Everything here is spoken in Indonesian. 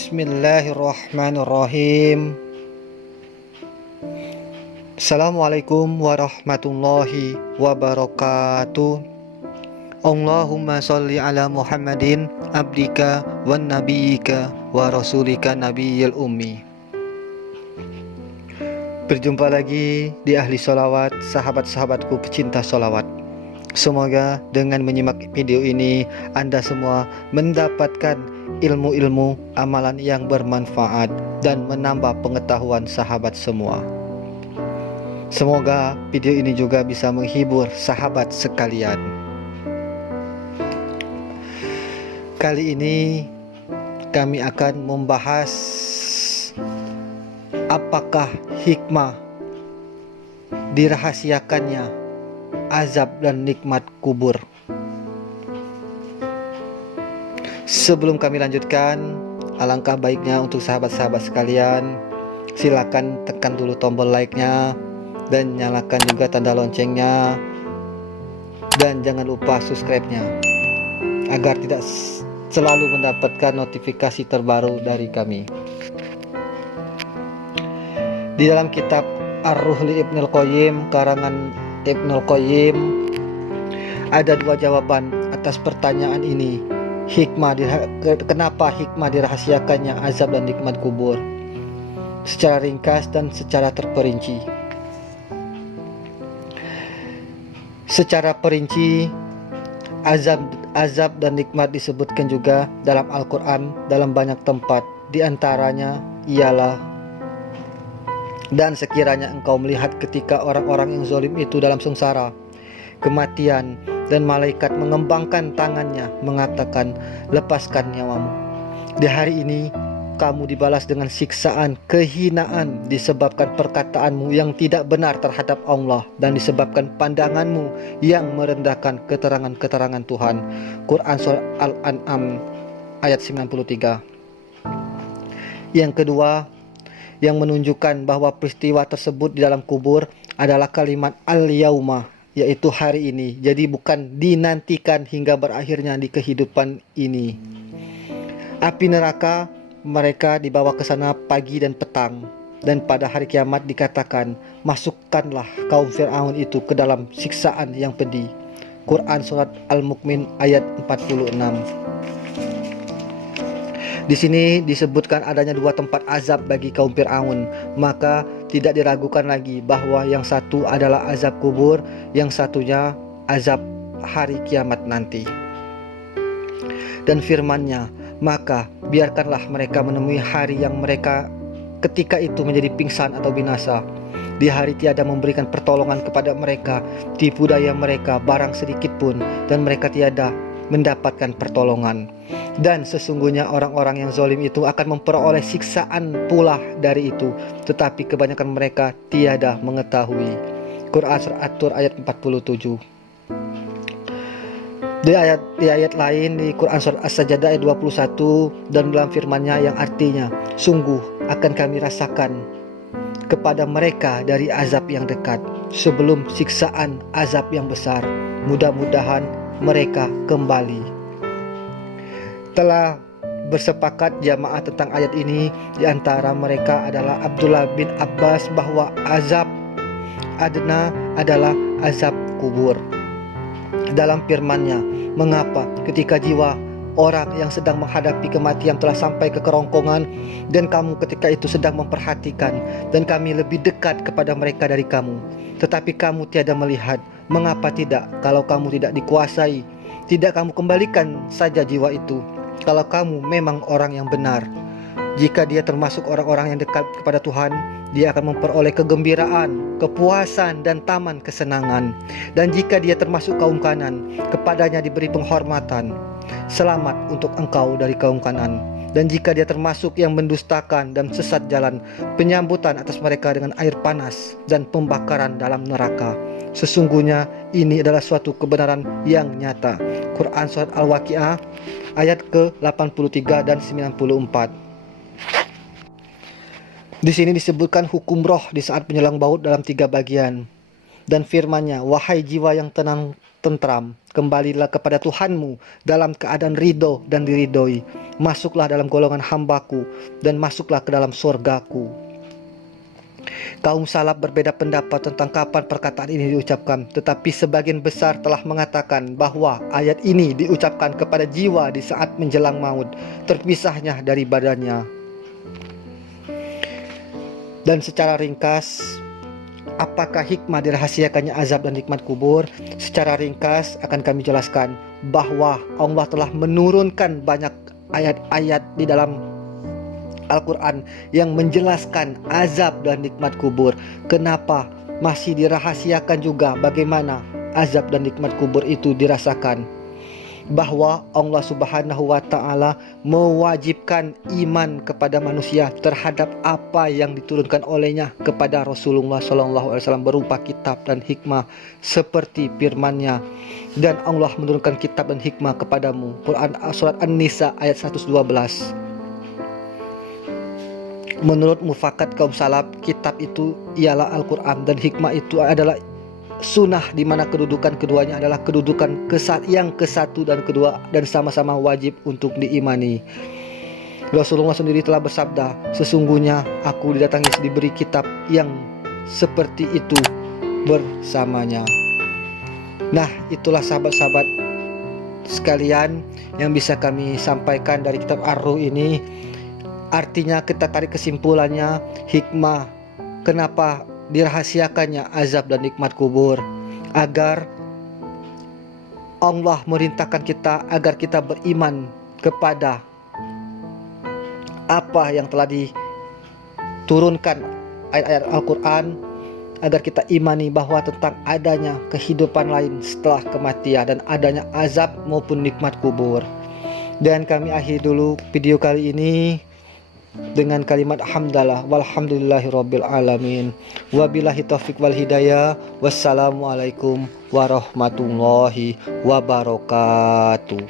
Bismillahirrahmanirrahim. Assalamualaikum warahmatullahi wabarakatuh. Allahumma sholli ala Muhammadin abdika wan nabiyika wa rasulika nabiyil ummi. Berjumpa lagi di Ahli Sholawat, sahabat-sahabatku pecinta sholawat. Semoga dengan menyimak video ini Anda semua mendapatkan ilmu-ilmu amalan yang bermanfaat dan menambah pengetahuan sahabat semua. Semoga video ini juga bisa menghibur sahabat sekalian. Kali ini kami akan membahas apakah hikmah dirahasiakannya azab dan nikmat kubur. Sebelum kami lanjutkan, alangkah baiknya untuk sahabat-sahabat sekalian, silakan tekan dulu tombol like-nya dan nyalakan juga tanda loncengnya, dan jangan lupa subscribe-nya agar tidak selalu mendapatkan notifikasi terbaru dari kami. Di dalam kitab Ar-Ruh li Ibnul Qayyim karangan Ibnul Qayyim ada dua jawaban atas pertanyaan ini. Kenapa hikmah dirahasiakannya azab dan nikmat kubur, secara ringkas dan secara terperinci. Secara perinci, azab dan nikmat disebutkan juga dalam Al-Quran dalam banyak tempat. Di antaranya ialah, dan sekiranya engkau melihat ketika orang-orang yang zalim itu dalam sengsara, kematian, dan malaikat mengembangkan tangannya mengatakan, lepaskan nyawamu. Di hari ini kamu dibalas dengan siksaan, kehinaan disebabkan perkataanmu yang tidak benar terhadap Allah dan disebabkan pandanganmu yang merendahkan keterangan-keterangan Tuhan. Quran Surah Al-An'am ayat 93. Yang kedua, yang menunjukkan bahwa peristiwa tersebut di dalam kubur adalah kalimat al-yauma, yaitu hari ini. Jadi bukan dinantikan hingga berakhirnya di kehidupan ini. Api neraka mereka dibawa ke sana pagi dan petang, dan pada hari kiamat dikatakan, masukkanlah kaum Fir'aun itu ke dalam siksaan yang pedih. Quran Surat Al-Mu'min ayat 46. Di sini disebutkan adanya dua tempat azab bagi kaum Fir'aun, maka tidak diragukan lagi bahwa yang satu adalah azab kubur, yang satunya azab hari kiamat nanti. Dan firman-Nya, maka biarkanlah mereka menemui hari yang mereka ketika itu menjadi pingsan atau binasa. Di hari tiada memberikan pertolongan kepada mereka, tipu daya mereka barang sedikit pun, dan mereka tiada mendapatkan pertolongan. Dan sesungguhnya orang-orang yang zalim itu akan memperoleh siksaan pula dari itu, tetapi kebanyakan mereka tiada mengetahui. Quran Surah At-Tur ayat 47. Di ayat lain di Quran Surah As-Sajdah ayat 21, dan dalam firman-Nya yang artinya, sungguh akan kami rasakan kepada mereka dari azab yang dekat sebelum siksaan azab yang besar. Mudah-mudahan mereka kembali. Telah bersepakat jamaah tentang ayat ini. Di antara mereka adalah Abdullah bin Abbas bahwa azab adna adalah azab kubur. Dalam firman-Nya, mengapa ketika jiwa orang yang sedang menghadapi kematian telah sampai ke kerongkongan, dan kamu ketika itu sedang memperhatikan, dan kami lebih dekat kepada mereka dari kamu, tetapi kamu tiada melihat. Mengapa tidak? Kalau kamu tidak dikuasai, tidak kamu kembalikan saja jiwa itu, kalau kamu memang orang yang benar. Jika dia termasuk orang-orang yang dekat kepada Tuhan, dia akan memperoleh kegembiraan, kepuasan, dan taman kesenangan. Dan jika dia termasuk kaum kanan, kepadanya diberi penghormatan. Selamat untuk engkau dari kaum kanan. Dan jika dia termasuk yang mendustakan dan sesat jalan, penyambutan atas mereka dengan air panas dan pembakaran dalam neraka. Sesungguhnya ini adalah suatu kebenaran yang nyata. Quran Surat Al-Waqi'ah ayat ke-83 dan 94. Di sini disebutkan hukum roh di saat menyelang maut dalam 3 bagian. Dan firman-Nya, wahai jiwa yang tenang tentram, kembalilah kepada Tuhanmu dalam keadaan ridho dan diridhoi. Masuklah dalam golongan hambaku dan masuklah ke dalam surgaku. Kaum salaf berbeda pendapat tentang kapan perkataan ini diucapkan, tetapi sebagian besar telah mengatakan bahwa ayat ini diucapkan kepada jiwa di saat menjelang maut, terpisahnya dari badannya. Dan secara ringkas, apakah hikmah dirahasiakannya azab dan nikmat kubur? Secara ringkas akan kami jelaskan bahwa Allah telah menurunkan banyak ayat-ayat di dalam Al-Quran yang menjelaskan azab dan nikmat kubur. Kenapa masih dirahasiakan juga bagaimana azab dan nikmat kubur itu dirasakan? Bahwa Allah Subhanahu wa Ta'ala mewajibkan iman kepada manusia terhadap apa yang diturunkan olehnya kepada Rasulullah SAW berupa kitab dan hikmah seperti firman-Nya. Dan Allah menurunkan kitab dan hikmah kepadamu. Quran surat An-Nisa ayat 112. Menurut mufakat kaum salaf, kitab itu ialah Al-Quran dan hikmah itu adalah sunnah, di mana kedudukan keduanya adalah kedudukan yang ke-1 dan kedua dan sama-sama wajib untuk diimani. Rasulullah sendiri telah bersabda, sesungguhnya aku didatangi diberi kitab yang seperti itu bersamanya. Nah, itulah sahabat-sahabat sekalian yang bisa kami sampaikan dari kitab Ar-Ruh ini. Artinya kita tarik kesimpulannya, hikmah kenapa dirahasiakannya azab dan nikmat kubur, agar Allah merintahkan kita agar kita beriman kepada apa yang telah diturunkan ayat-ayat Al-Quran, agar kita imani bahwa tentang adanya kehidupan lain setelah kematian dan adanya azab maupun nikmat kubur. Dan kami akhiri dulu video kali ini dengan kalimat hamdalah walhamdulillahirabbil alamin. Wabillahi taufik wal hidayah. Wassalamualaikum warahmatullahi wabarakatuh.